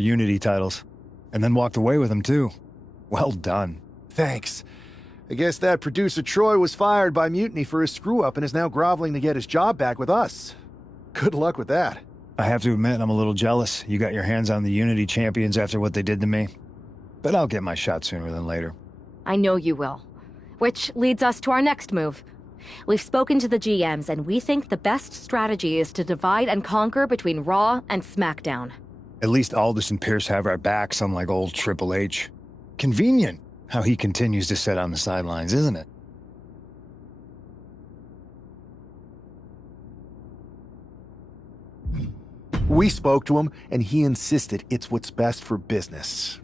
Unity titles. And then walked away with them, too. Well done. Thanks. I guess that producer Troy was fired by Mutiny for his screw-up and is now groveling to get his job back with us. Good luck with that. I have to admit, I'm a little jealous. You got your hands on the Unity champions after what they did to me. But I'll get my shot sooner than later. I know you will. Which leads us to our next move. We've spoken to the GMs, and we think the best strategy is to divide and conquer between Raw and SmackDown. At least Aldous and Pierce have our backs, unlike old Triple H. Convenient how he continues to sit on the sidelines, isn't it? We spoke to him, and he insisted it's what's best for business.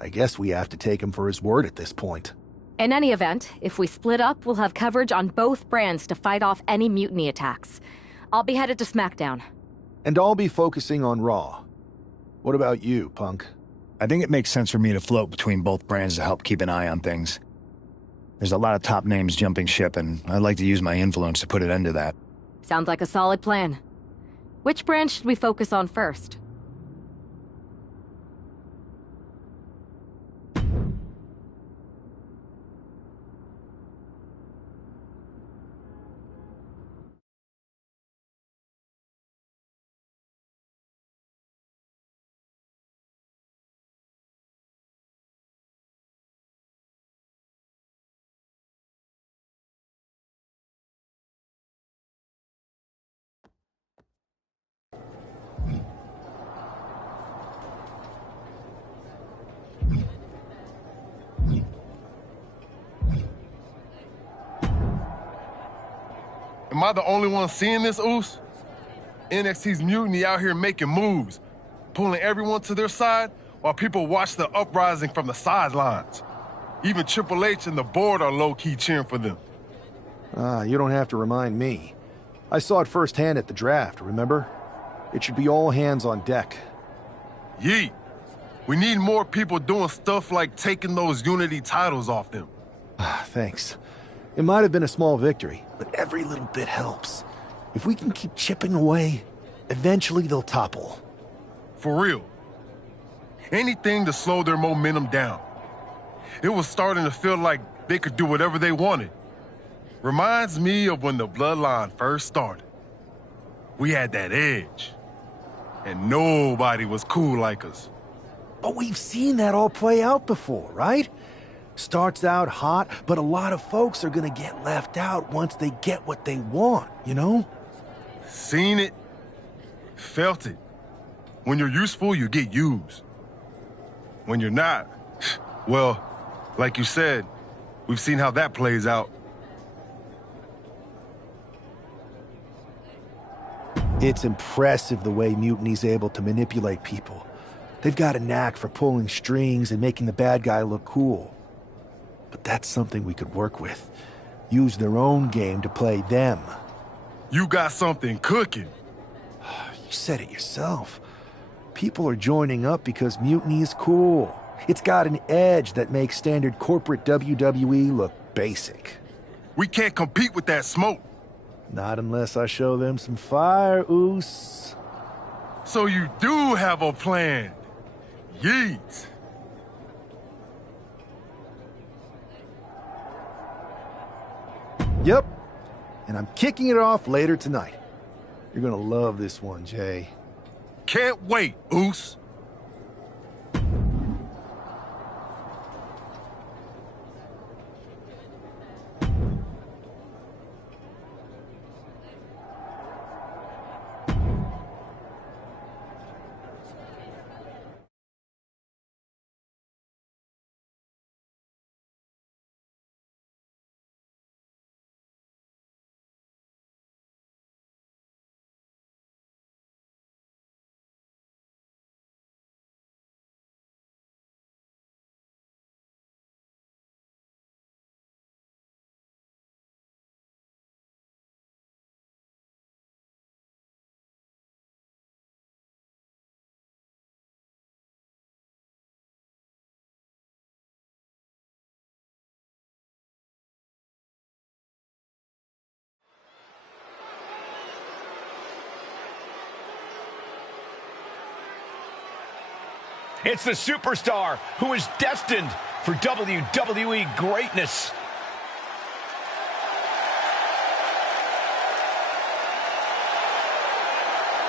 I guess we have to take him for his word at this point. In any event, if we split up, we'll have coverage on both brands to fight off any mutiny attacks. I'll be headed to SmackDown. And I'll be focusing on Raw. What about you, Punk? I think it makes sense for me to float between both brands to help keep an eye on things. There's a lot of top names jumping ship, and I'd like to use my influence to put an end to that. Sounds like a solid plan. Which brand should we focus on first? Am I the only one seeing this, Oos? NXT's Mutiny out here making moves, pulling everyone to their side while people watch the uprising from the sidelines. Even Triple H and the board are low-key cheering for them. You don't have to remind me. I saw it firsthand at the draft, remember? It should be all hands on deck. Yeet. We need more people doing stuff like taking those Unity titles off them. Thanks. It might have been a small victory, but every little bit helps. If we can keep chipping away, eventually they'll topple. For real. Anything to slow their momentum down. It was starting to feel like they could do whatever they wanted. Reminds me of when the Bloodline first started. We had that edge. And nobody was cool like us. But we've seen that all play out before, right? Starts out hot, but a lot of folks are gonna get left out once they get what they want, you know? Seen it, felt it. When you're useful, you get used. When you're not, well, like you said, we've seen how that plays out. It's impressive the way Mutiny's able to manipulate people. They've got a knack for pulling strings and making the bad guy look cool. But that's something we could work with. Use their own game to play them. You got something cooking. You said it yourself. People are joining up because Mutiny is cool. It's got an edge that makes standard corporate WWE look basic. We can't compete with that smoke. Not unless I show them some fire, Oos. So you do have a plan. Yeet. Yep. And I'm kicking it off later tonight. You're gonna love this one, Jay. Can't wait, Oos. It's the superstar who is destined for WWE greatness.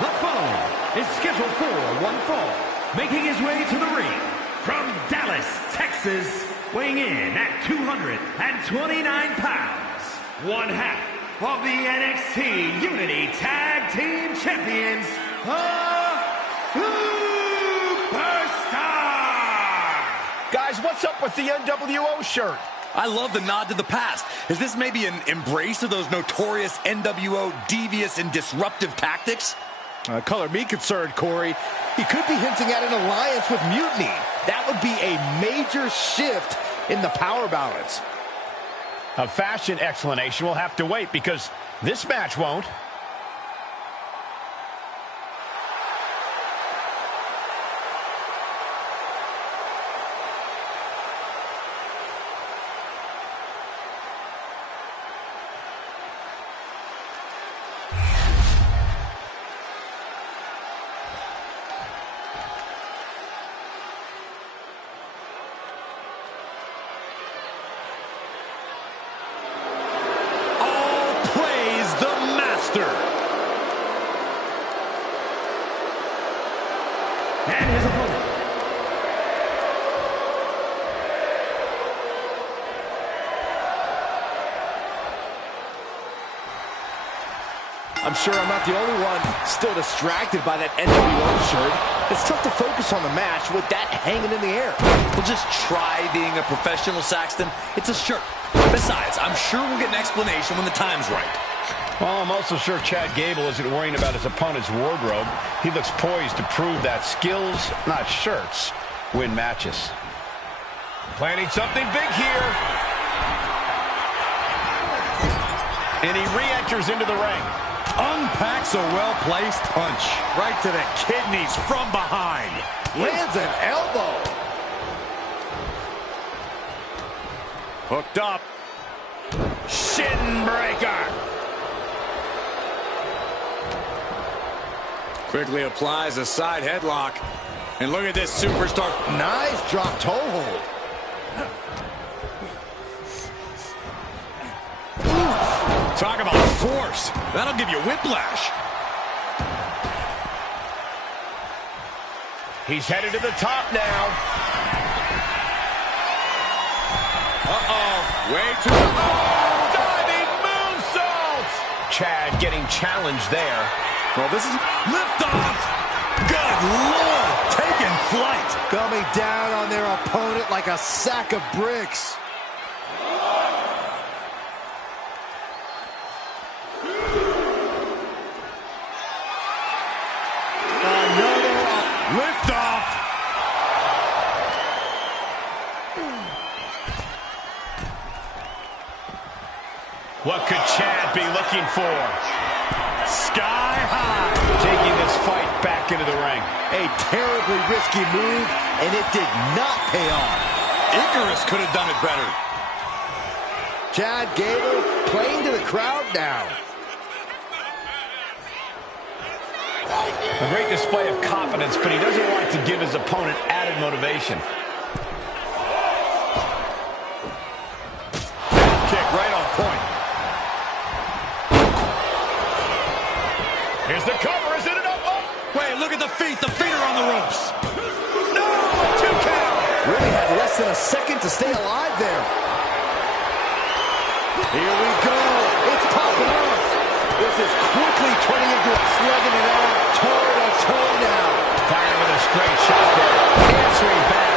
The following is scheduled for one fall, making his way to the ring from Dallas, Texas, weighing in at 229 pounds, one half of the NXT Unity Tag Team Champions, Superstar! Guys, what's up with the NWO shirt? I love the nod to the past. Is this maybe an embrace of those notorious NWO devious and disruptive tactics? Color me concerned, Corey. He could be hinting at an alliance with Mutiny. That would be a major shift in the power balance. A fashion explanation will have to wait because this match won't. And his opponent. I'm sure I'm not the only one still distracted by that NWO shirt. It's tough to focus on the match with that hanging in the air. Well, just try being a professional, Saxton. It's a shirt. Besides, I'm sure we'll get an explanation when the time's right. Well, I'm also sure Chad Gable isn't worrying about his opponent's wardrobe. He looks poised to prove that skills, not shirts, win matches. Planning something big here. And he re-enters into the ring. Unpacks a well-placed punch. Right to the kidneys from behind. Lands an elbow. Hooked up. Shin breaker. Quickly applies a side headlock. And look at this superstar. Nice drop toe hold. Talk about force. That'll give you whiplash. He's headed to the top now. Way too low. Diving moonsault. Chad getting challenged there. Well, this is liftoff. Good Lord, taking flight. Coming down on their opponent like a sack of bricks. Liftoff. What could Chad be looking for? Sky high. Taking this fight back into the ring. A terribly risky move, and it did not pay off. Icarus could have done it better. Chad Gable playing to the crowd now. A great display of confidence, but he doesn't like to give his opponent added motivation. Kick right on point. Here's the cover. Is it enough? Oh. Wait, look at the feet. The feet are on the ropes. No! 2 count. Really had less than a second to stay alive there. Here we go. It's popping off. This is quickly turning into a slugging it out. Toe-to-toe now. Firing with a straight shot there. Answering back.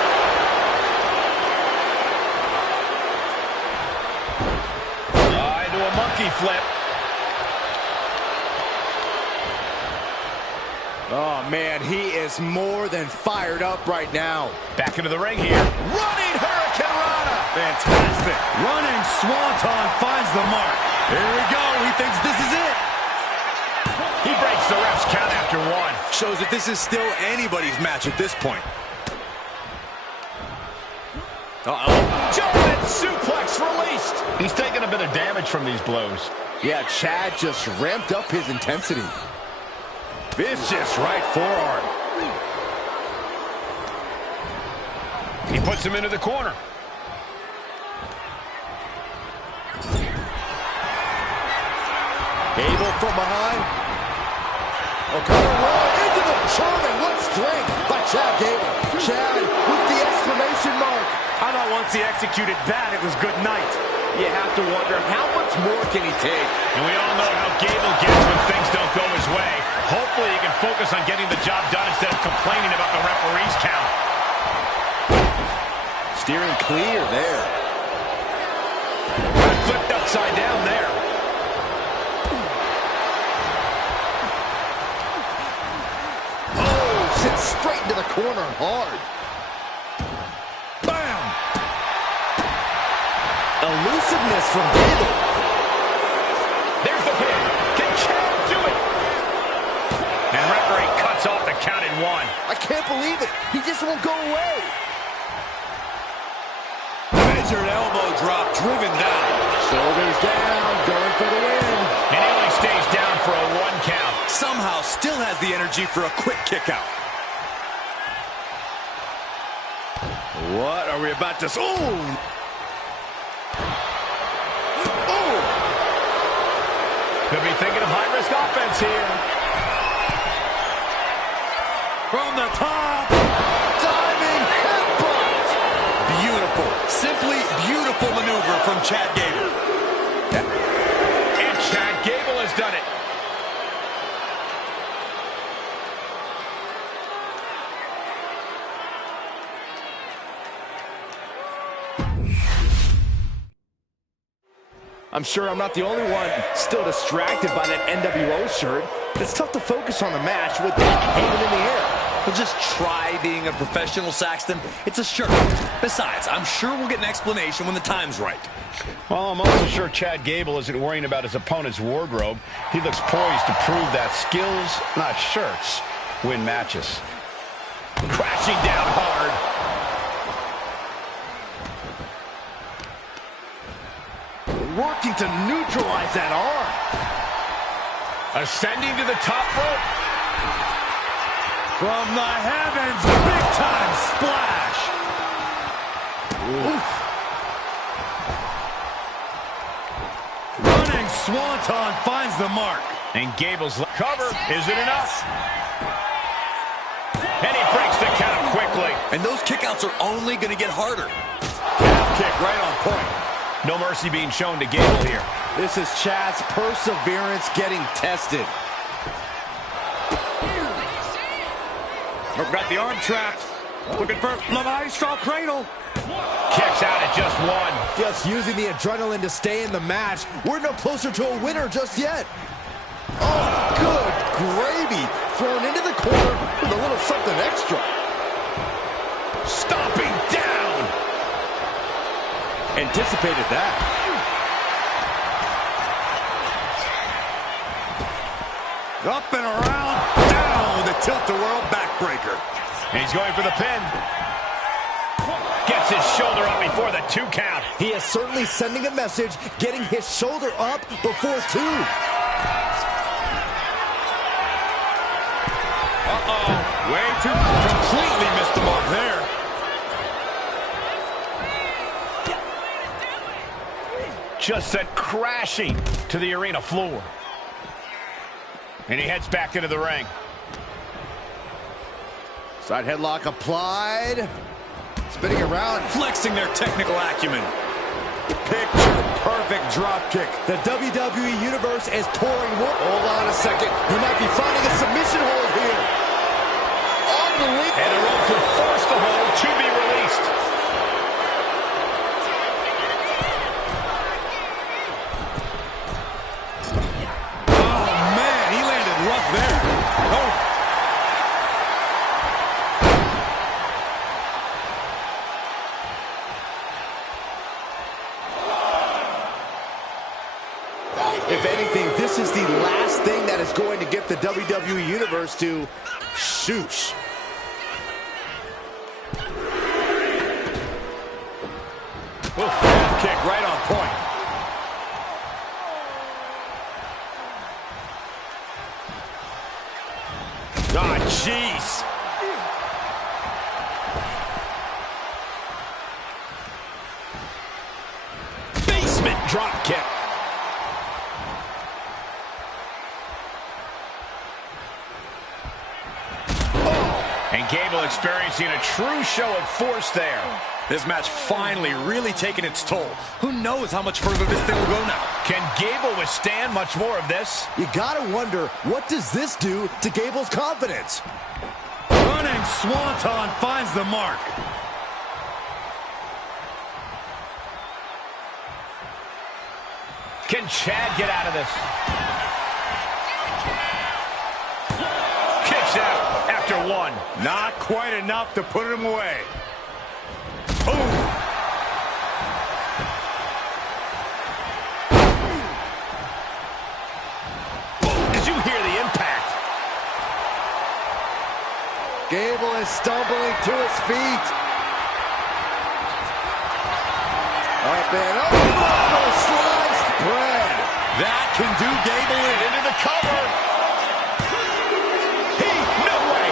Into a monkey flip. Oh, man, he is more than fired up right now. Back into the ring here. Running Hurricane Rana. Fantastic. Running Swanton finds the mark. Here we go. He thinks this is it. He breaks the ref's count after 1. Shows that this is still anybody's match at this point. German suplex released. He's taking a bit of damage from these blows. Yeah, Chad just ramped up his intensity. Vicious right forearm. He puts him into the corner. Gable from behind. O'Connor roll into the German. What strength by Chad Gable. Chad with the exclamation mark. I thought once he executed that, it was good night. You have to wonder, how much more can he take? And we all know how Gable gets when things don't go his way. Hopefully he can focus on getting the job done instead of complaining about the referee's count. Steering clear there. Flipped upside down there. Oh, sits straight into the corner hard. Bam! Elusiveness from Gable. There's the pin. Can Chad do it? And referee cuts off the count in 1. I can't believe it. He just won't go away. Measured elbow drop, driven down. Shoulders down, going for the win. And he only stays down for a 1 count. Somehow still has the energy for a quick kick out. What are we about to... Oh! Could be thinking of high-risk offense here. From the top. Diving headbutt. Beautiful. Simply beautiful maneuver from Chad Gable. And Chad Gable has done it. I'm sure I'm not the only one still distracted by that NWO shirt. It's tough to focus on the match with that hanging in the air. Well, just try being a professional, Saxton. It's a shirt. Besides, I'm sure we'll get an explanation when the time's right. Well, I'm also sure Chad Gable isn't worrying about his opponent's wardrobe. He looks poised to prove that skills, not shirts, win matches. Crashing down hard. Working to neutralize that arm. Ascending to the top rope. From the heavens, big-time splash. Oof. Running swanton finds the mark. And Gable's cover. Is it enough? And he breaks the count quickly. And those kickouts are only going to get harder. Calf kick right on point. No mercy being shown to Gable here. This is Chad's perseverance getting tested. Got the arm trapped. Looking for La Maestro cradle. Kicks out at just 1. Just using the adrenaline to stay in the match. We're no closer to a winner just yet. Oh, good gravy. Thrown into the corner with a little something extra. Stomping down. Anticipated that. Up and around, down with a tilt-a-whirl backbreaker. And he's going for the pin. Gets his shoulder up before the 2 count. He is certainly sending a message, getting his shoulder up before 2. Uh-oh, way too completely missed the mark there. Just sent crashing to the arena floor. And he heads back into the ring. Side headlock applied. Spinning around. Flexing their technical acumen. Picture-perfect drop kick. The WWE Universe is pouring wood. Hold on a second. He might be finding a submission hold here. On the link. And a rope to force the hold to be released. Oh, man, he landed rough there. Oh. If anything, this is the last thing that is going to get the WWE Universe to shoosh. Oof, kick right on point. Ah, jeez. drop kick. And Gable experiencing a true show of force there. This match finally really taking its toll. Who knows how much further this thing will go now? Can Gable withstand much more of this? You gotta wonder, what does this do to Gable's confidence? Running Swanton finds the mark. Can Chad get out of this? Kicks out after one. Not quite enough to put him away. Boom. Did you hear the impact? Gable is stumbling to his feet. Up and over, sliced bread. That can do Gable in. Into the cover. No way.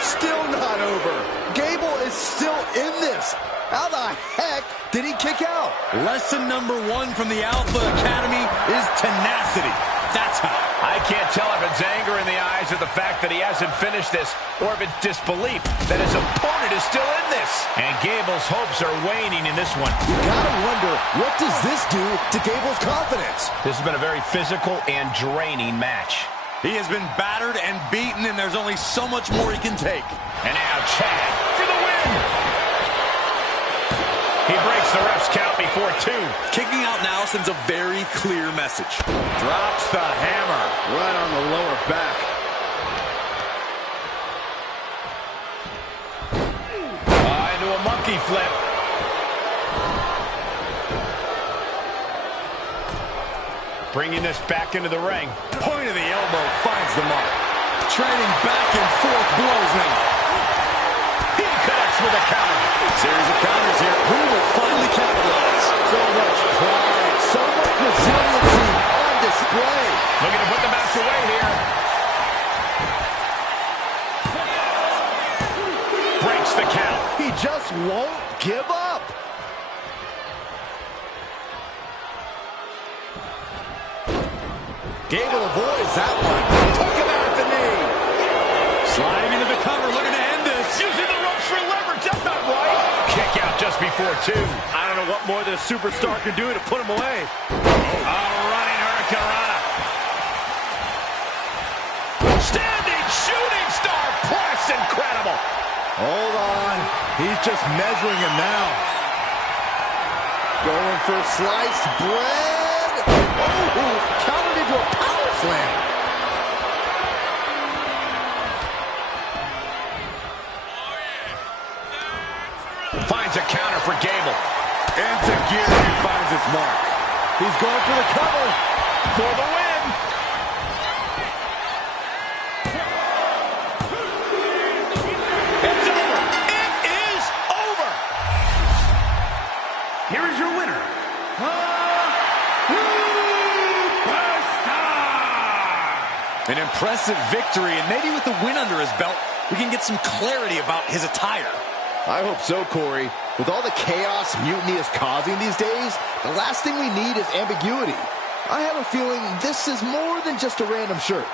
Still not over. Gable is still in this. How the heck did he kick out? Lesson number 1 from the Alpha Academy is tenacity. That's how. I can't tell if it's anger in the eyes of the fact that he hasn't finished this, or if it's disbelief that his opponent is still in this. And Gable's hopes are waning in this one. You gotta wonder, what does this do to Gable's confidence? This has been a very physical and draining match. He has been battered and beaten, and there's only so much more he can take. And now Chad for the win. He breaks the ref's count before 2. Kicking out now sends a very clear message. Drops the hammer right on the lower back. Into a monkey flip. Bringing this back into the ring. Point of the elbow finds the mark. Trading back and forth blows now. He connects with a counter. Series of counters here. Who will finally capitalize? So much pride, so much resiliency on display. Looking to put the match away here. Breaks the count. He just won't give up. Gable avoids that one. Took him out at the knee. Sliding into the cover, looking to end this. Using the ropes for leverage. That's not right. Kick out just before 2. I don't know what more than a superstar can do to put him away. A running hurricanrana. Standing shooting star press. Incredible. Hold on. He's just measuring him now. Going for sliced bread. Oh, countered into a power slam. Finds a counter for Gable. Into gear, he finds its mark. He's going for the cover. For the win. It's over. It is over. Here is your winner, An impressive victory, and maybe with the win under his belt, we can get some clarity about his attire. I hope so, Corey. With all the chaos Mutiny is causing these days, the last thing we need is ambiguity. I have a feeling this is more than just a random shirt.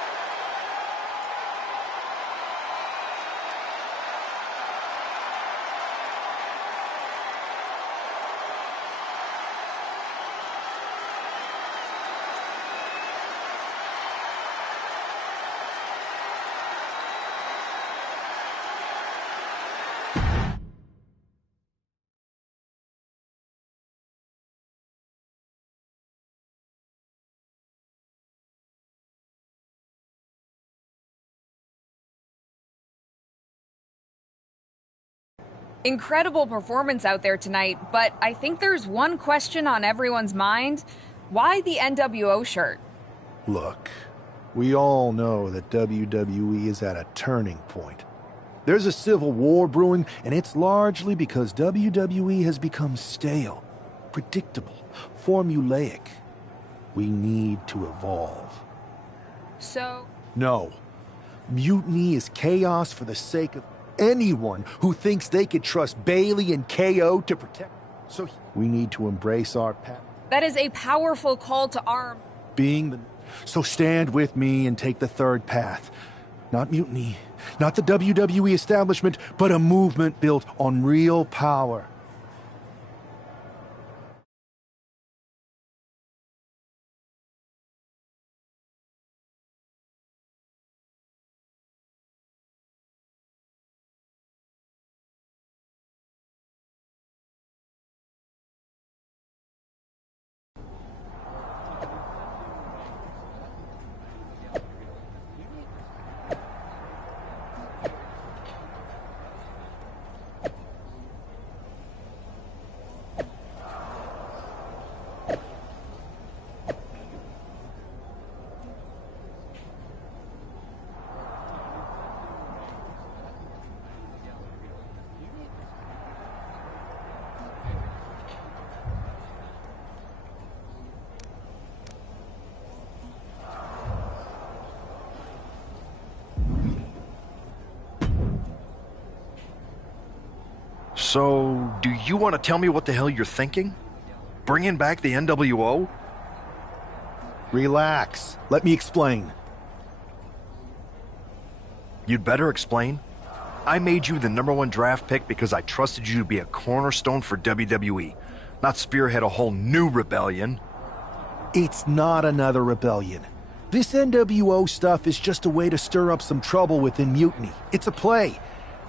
Incredible performance out there tonight, but I think there's one question on everyone's mind. Why the NWO shirt? Look, we all know that WWE is at a turning point. There's a civil war brewing, and it's largely because WWE has become stale, predictable, formulaic. We need to evolve. So... No. Mutiny is chaos for the sake of anyone who thinks they could trust Bailey and KO to protect. So we need to embrace our path. That is a powerful call to arms. So stand with me and take the third path. Not mutiny, not the WWE establishment, but a movement built on real power. So, do you want to tell me what the hell you're thinking? Bringing back the NWO? Relax. Let me explain. You'd better explain. I made you the #1 draft pick because I trusted you to be a cornerstone for WWE, not spearhead a whole new rebellion. It's not another rebellion. This NWO stuff is just a way to stir up some trouble within Mutiny. It's a play.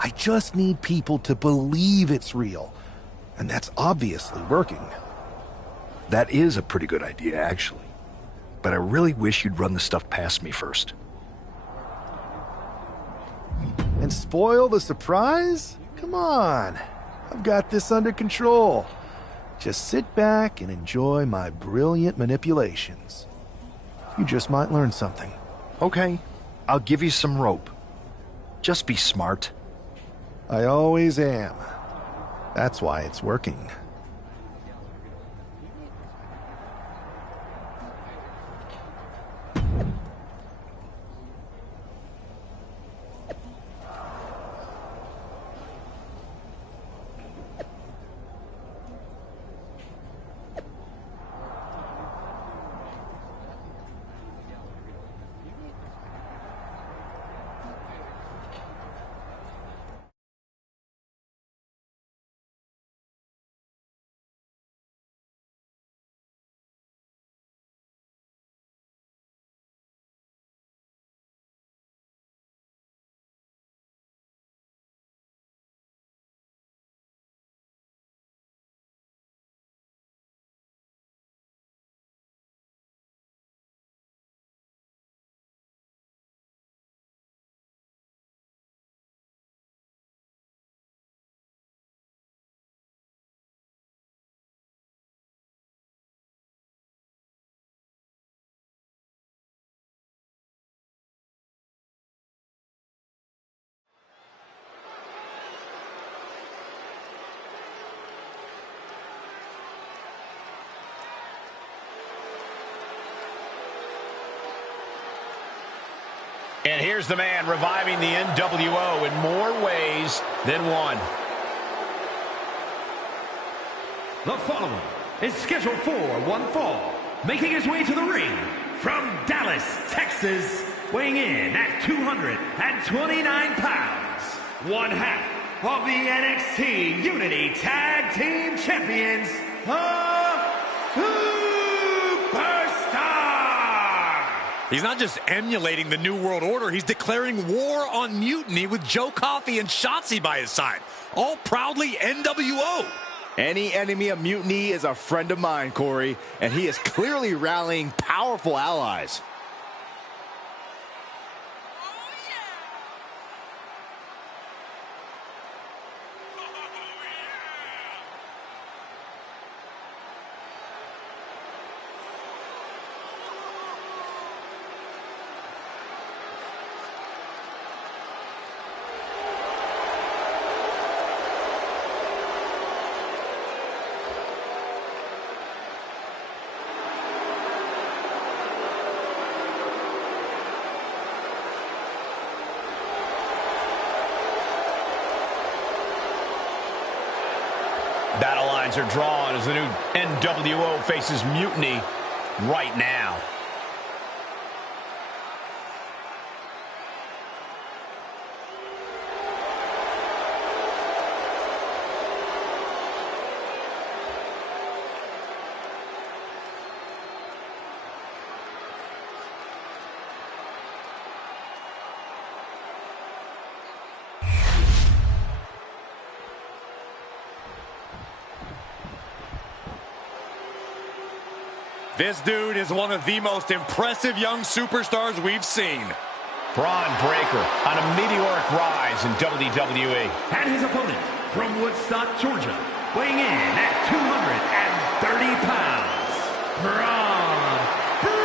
I just need people to believe it's real. And that's obviously working. That is a pretty good idea, actually. But I really wish you'd run the stuff past me first. And spoil the surprise? Come on. I've got this under control. Just sit back and enjoy my brilliant manipulations. You just might learn something. Okay, I'll give you some rope. Just be smart. I always am. That's why it's working. And here's the man reviving the NWO in more ways than one. The following is scheduled for one fall, making his way to the ring from Dallas, Texas, weighing in at 229 pounds, one half of the NXT Unity Tag Team Champions, the Superstar! He's not just emulating the New World Order, he's declaring war on Mutiny with Joe Coffey and Shotzi by his side, all proudly NWO. Any enemy of Mutiny is a friend of mine, Corey, and he is clearly rallying powerful allies. Battle line lines are drawn as the new NWO faces Mutiny right now. This dude is one of the most impressive young superstars we've seen. Braun Breaker on a meteoric rise in WWE. And his opponent from Woodstock, Georgia, weighing in at 230 pounds, Braun Breaker.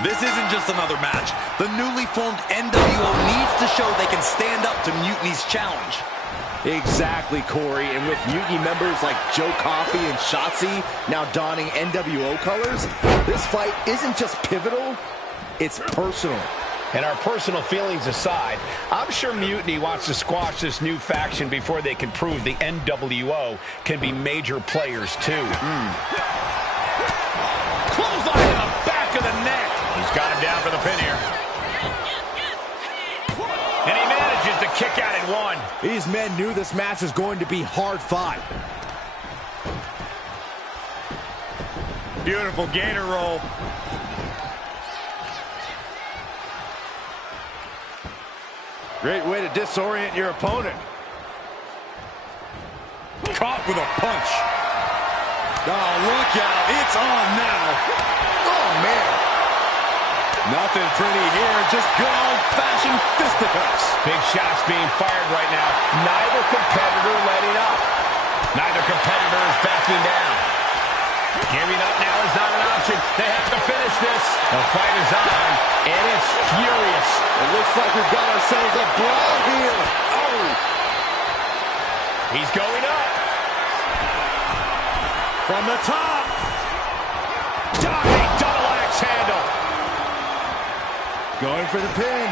This isn't just another match. The newly formed NWO needs to show they can stand up to Mutiny's challenge. Exactly, Corey. And with Mutiny members like Joe Coffey and Shotzi now donning NWO colors, this fight isn't just pivotal, it's personal. And our personal feelings aside, I'm sure Mutiny wants to squash this new faction before they can prove the NWO can be major players too. Clothesline in the back of the neck. He's got him down for the pin here. And he manages to kick out in one. These men knew this match was going to be hard fought. Beautiful gator roll. Great way to disorient your opponent. Caught with a punch. Oh, look out. It's on now. Oh, man. Nothing pretty here. Just good old-fashioned fisticuffs. Big shots being fired right now. Neither competitor letting up. Neither competitor is backing down. Giving up now is not an option. They have to finish this. The fight is on, and it's furious. It looks like we've got ourselves a brawl here. Oh! He's going up. From the top. Diving double axe handle. Going for the pin.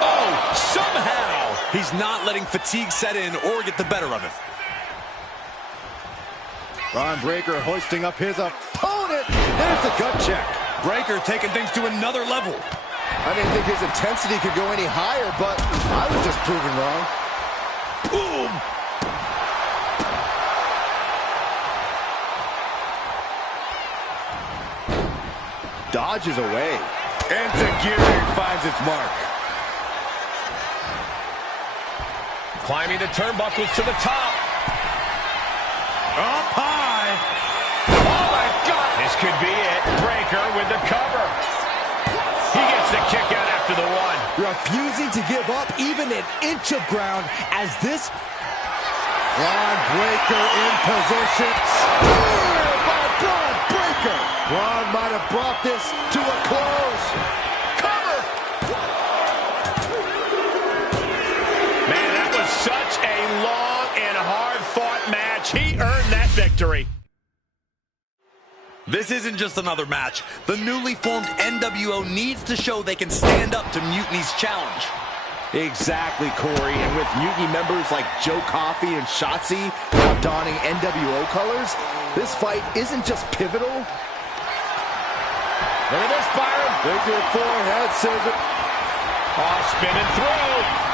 Oh, somehow. He's not letting fatigue set in or get the better of it. Braun Breaker hoisting up his opponent. There's the gut check. Breaker taking things to another level. I didn't think his intensity could go any higher, but I was just proven wrong. Boom. Dodges away. Enziguri finds its mark. Climbing the turnbuckles to the top. Up high. Oh, my God. This could be it. Breaker with the cover. He gets the kick out after the one. Refusing to give up even an inch of ground as this Braun Breaker in position. Spear by Braun Breaker. Braun might have brought this to a close. Cover. Man, that was such a long and hard-fought match. He earned that victory. This isn't just another match. The newly formed NWO needs to show they can stand up to Mutiny's challenge. Exactly, Corey. And with Mutiny members like Joe Coffey and Shotzi now donning NWO colors, this fight isn't just pivotal. Look at this, Byron. Big to the forehead, scissor. Oh, spinning through.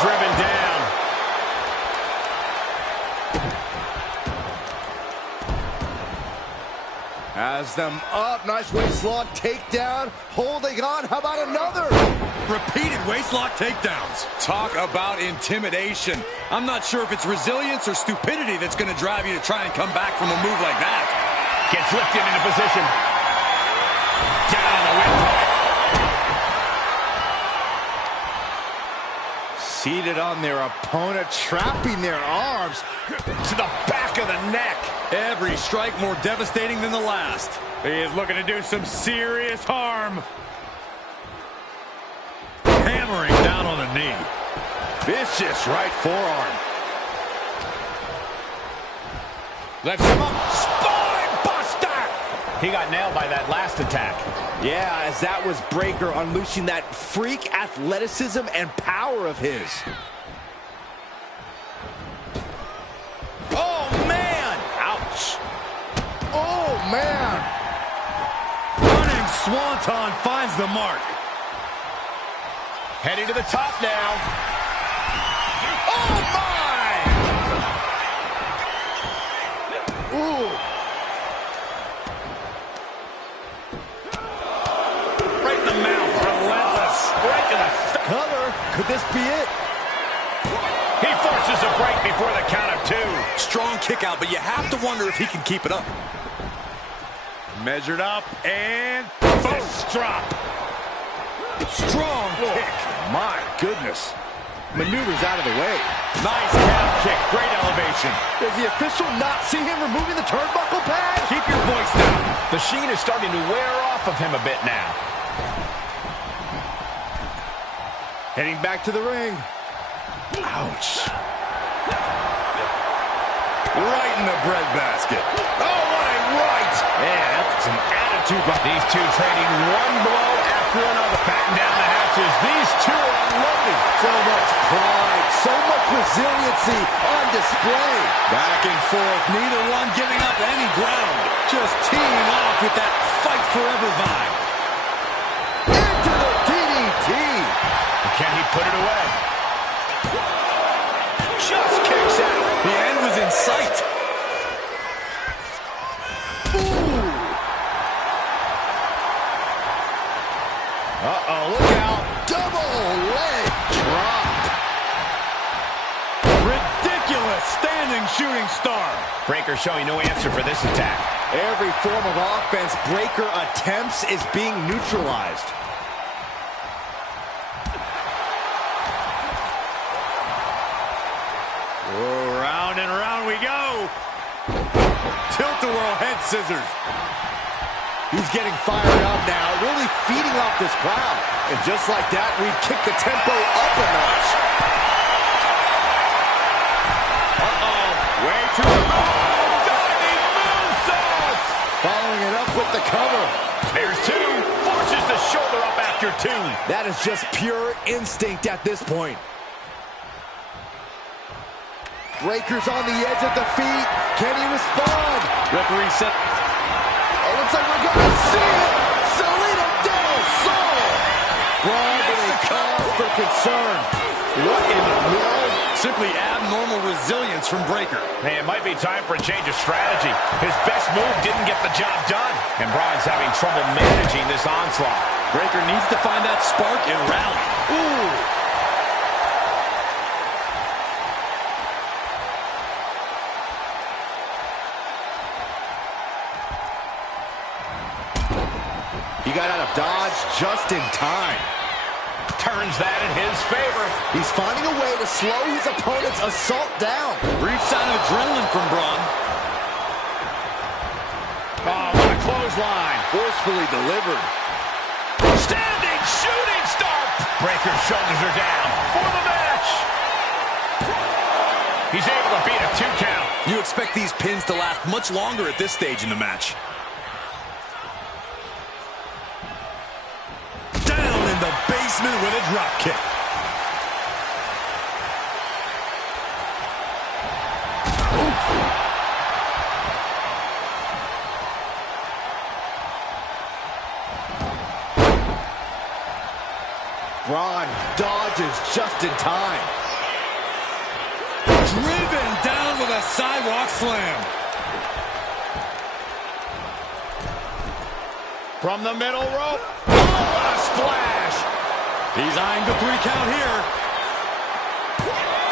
Driven down. Has them up. Nice waistlock takedown. Holding on. How about another? Repeated waistlock takedowns. Talk about intimidation. I'm not sure if it's resilience or stupidity that's going to drive you to try and come back from a move like that. Gets lifted into position. Down the windpipe. Seated on their opponent, trapping their arms to the back of the neck. Every strike more devastating than the last. He is looking to do some serious harm. Hammering down on Vicious right forearm. Lifts him up. Spine buster! He got nailed by that last attack. Yeah, as that was Breakker unleashing that freak athleticism and power of his. Oh, man! Ouch. Oh, man. Running Swanton finds the mark. Heading to the top now. Oh, my! Ooh. Right in the mouth. Relentless. Right in the Cover. Could this be it? He forces a break before the count of 2. strong kick out, but you have to wonder if he can keep it up. Measured up and fist drop. Strong kick. My goodness. Maneuvers out of the way. Nice calf kick. Great elevation. Does the official not see him removing the turnbuckle pad? Keep your voice down. The sheen is starting to wear off of him a bit now. Heading back to the ring. Ouch. Right in the breadbasket. Oh, what a right. Man, that's some attitude. These two trading one blow after another. Batten down the hatches. These two are unloading. So much pride, so much resiliency on display. Back and forth, neither one giving up any ground. Just teeing off with that fight forever vibe. Into the DDT. Can he put it away? Just kicks out. The end was in sight. Uh-oh, look out. Double leg drop. Ridiculous standing shooting star. Breakker showing no answer for this attack. Every form of offense Breakker attempts is being neutralized. Oh, round and round we go. Tilt-a-whirl head scissors. He's getting fired up now, really feeding off this crowd. And just like that, we've kicked the tempo up a notch. Uh-oh. Way too long. Diving moonsault. Following it up with the cover. There's 2. Forces the shoulder up after 2. That is just pure instinct at this point. Breakker's on the edge of the feet. Can he respond? Referee set. Oh, looks like we're going to see it. Salida del Sol. Braun with a cause for concern. What in the world? Simply abnormal resilience from Breakker. Hey, it might be time for a change of strategy. His best move didn't get the job done. And Braun's having trouble managing this onslaught. Breakker needs to find that spark and rally. Ooh. He got out of dodge just in time. Turns that in his favor. He's finding a way to slow his opponent's assault down. Brief sign of adrenaline from Braun. Oh, what a clothesline. Forcefully delivered. Standing shooting star. Breakker's shoulders are down for the match. He's able to beat a 2 count. You expect these pins to last much longer at this stage in the match. The basement with a drop kick. Braun dodges just in time. Driven down with a sidewalk slam. From the middle rope. Oh, what a splash. He's eyeing the 3 count here.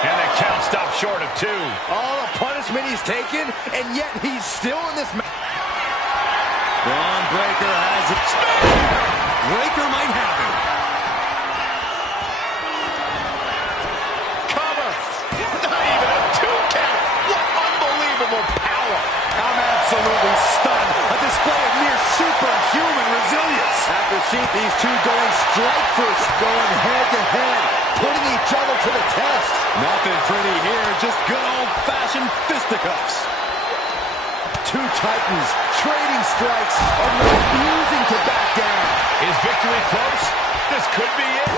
And the count stops short of 2. All the punishment he's taken, and yet he's still in this match. Braun Breakker has it. Breakker might have him. Cover. Not even a 2 count. What unbelievable power. I'm absolutely stunned. A display of near superhuman resilience. After seeing these two going strike first, going head to head, putting each other to the test. Nothing pretty here, just good old-fashioned fisticuffs. Two titans trading strikes and refusing to back down. Is victory close? This could be it.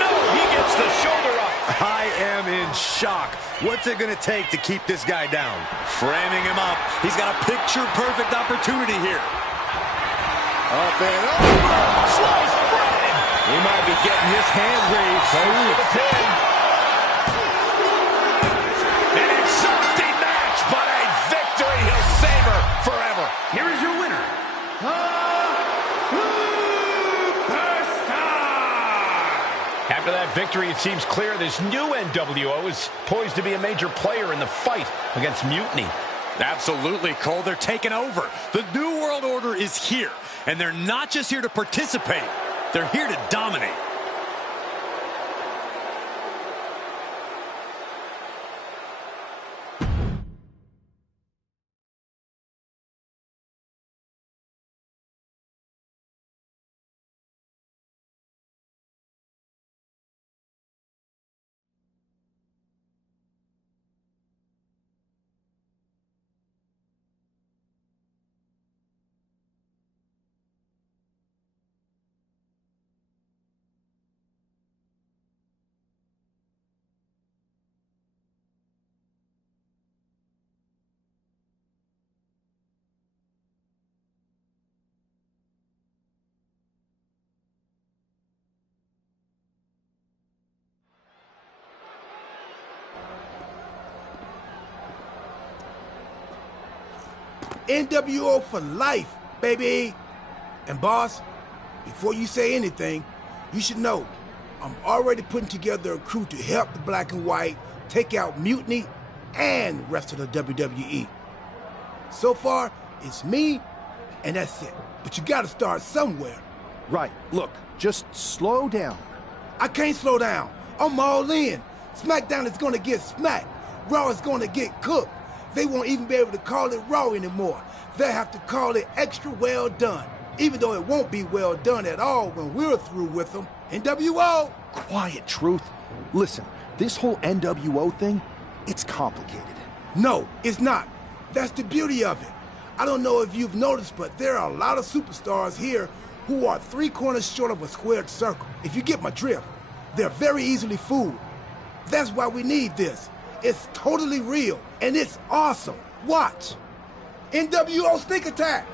No, he gets the shoulder up. I am in shock. What's it going to take to keep this guy down? Framing him up. He's got a picture-perfect opportunity here. Up and over. Slice bread. He might be getting his hand raised. Goes for the pin. An exhausting match, but a victory he'll savor forever. Here is your winner, After that victory, it seems clear this new NWO is poised to be a major player in the fight against Mutiny. Absolutely, Cole. They're taking over. The New World Order is here, and they're not just here to participate. They're here to dominate. NWO for life, baby. And boss, before you say anything, you should know I'm already putting together a crew to help the Black and White take out Mutiny and the rest of the WWE. So far, it's me, and that's it. But you gotta start somewhere. Right. Look, just slow down. I can't slow down. I'm all in. SmackDown is gonna get smacked. Raw is gonna get cooked. They won't even be able to call it Raw anymore. They'll have to call it extra well done. Even though it won't be well done at all when we're through with them. NWO! Quiet, Truth. Listen, this whole NWO thing, it's complicated. No, it's not. That's the beauty of it. I don't know if you've noticed, but there are a lot of superstars here who are 3 corners short of a squared circle. If you get my drift, they're very easily fooled. That's why we need this. It's totally real, and it's awesome. Watch. NWO Sneak Attack.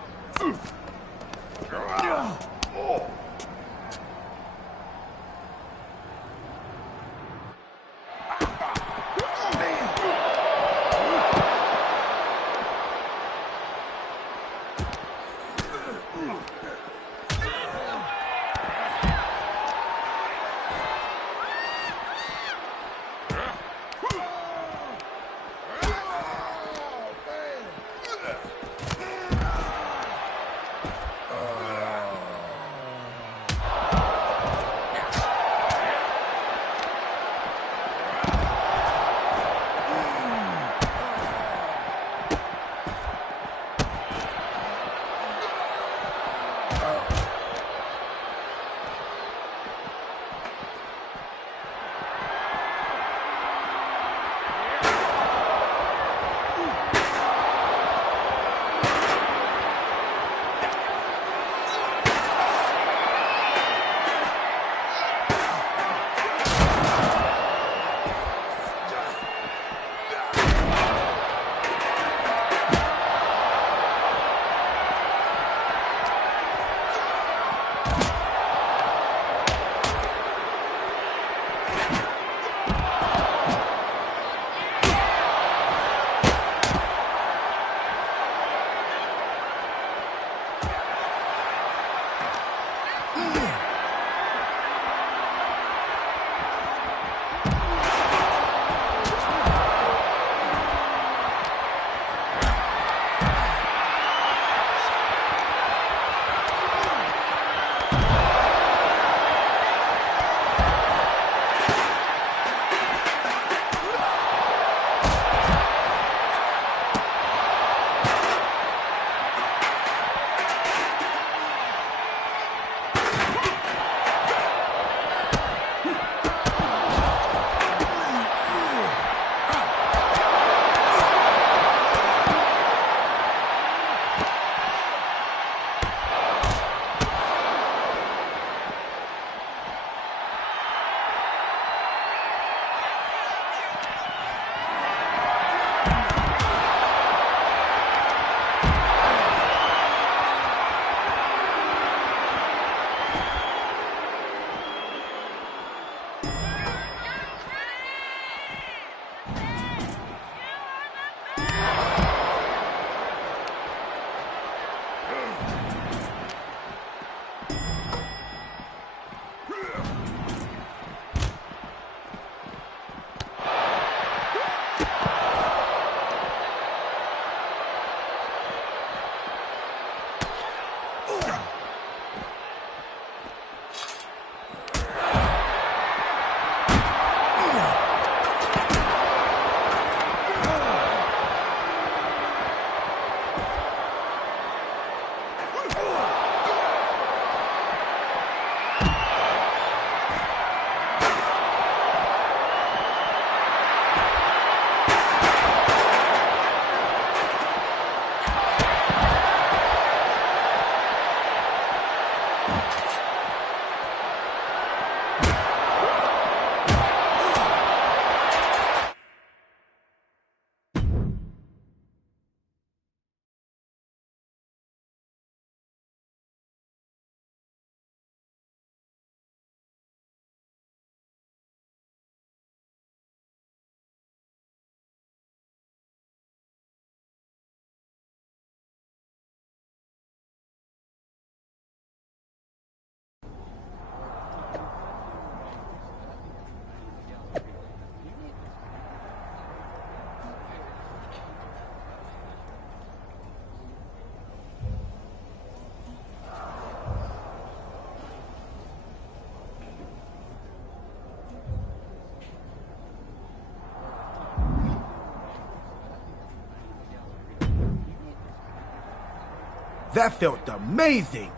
That felt amazing.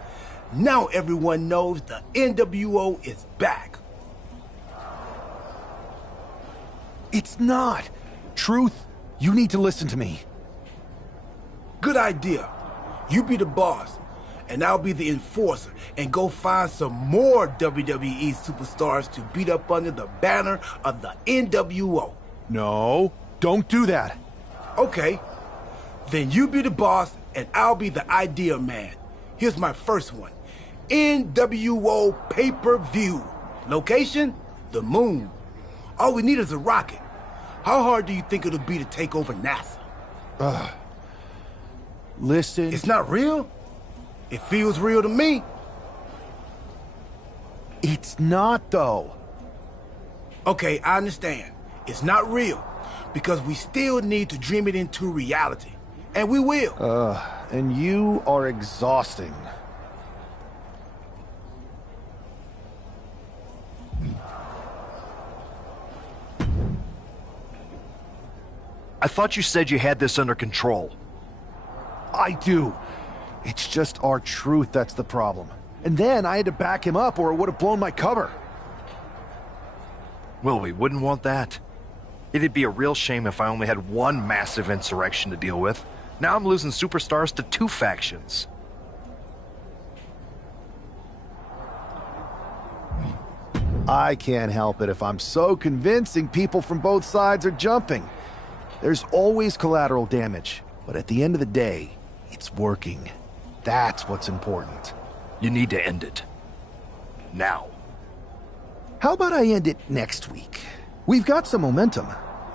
Now everyone knows the NWO is back. It's not. Truth, you need to listen to me. Good idea. You be the boss, and I'll be the enforcer and go find some more WWE superstars to beat up under the banner of the NWO. No, don't do that. Okay. Then you be the boss, and I'll be the idea man. Here's my first one. NWO pay-per-view. Location? The moon. All we need is a rocket. How hard do you think it'll be to take over NASA? Listen. It's not real? It feels real to me. It's not, though. Okay, I understand. It's not real, because we still need to dream it into reality. And we will. And you are exhausting. I thought you said you had this under control. I do. It's just our truth that's the problem. And then I had to back him up or it would have blown my cover. Well, we wouldn't want that. It'd be a real shame if I only had one massive insurrection to deal with. Now I'm losing superstars to 2 factions. I can't help it if I'm so convincing people from both sides are jumping. There's always collateral damage, but at the end of the day, it's working. That's what's important. You need to end it. Now. How about I end it next week? We've got some momentum,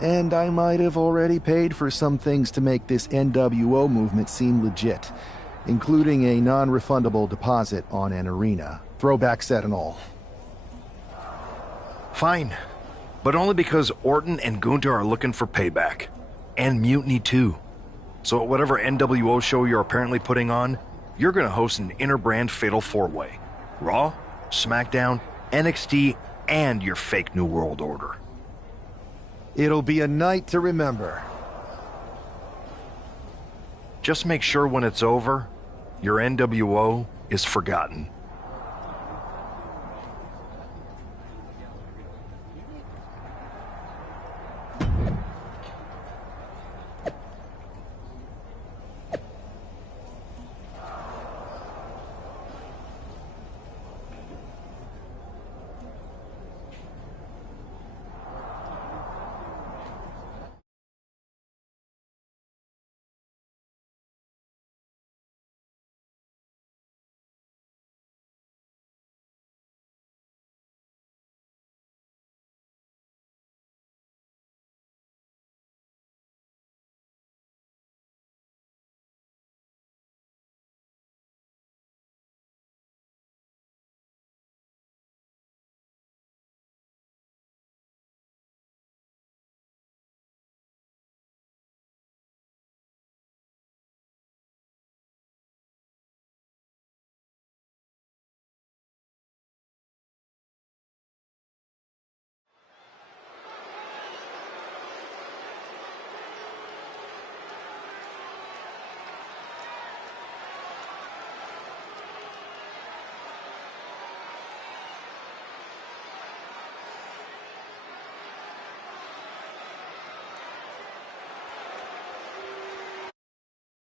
and I might have already paid for some things to make this NWO movement seem legit, including a non-refundable deposit on an arena, throwback set and all. Fine, but only because Orton and Gunther are looking for payback. And Mutiny too. So at whatever NWO show you're apparently putting on, you're gonna host an inter-brand fatal 4-way. Raw, SmackDown, NXT, and your fake New World Order. It'll be a night to remember. Just make sure when it's over, your NWO is forgotten.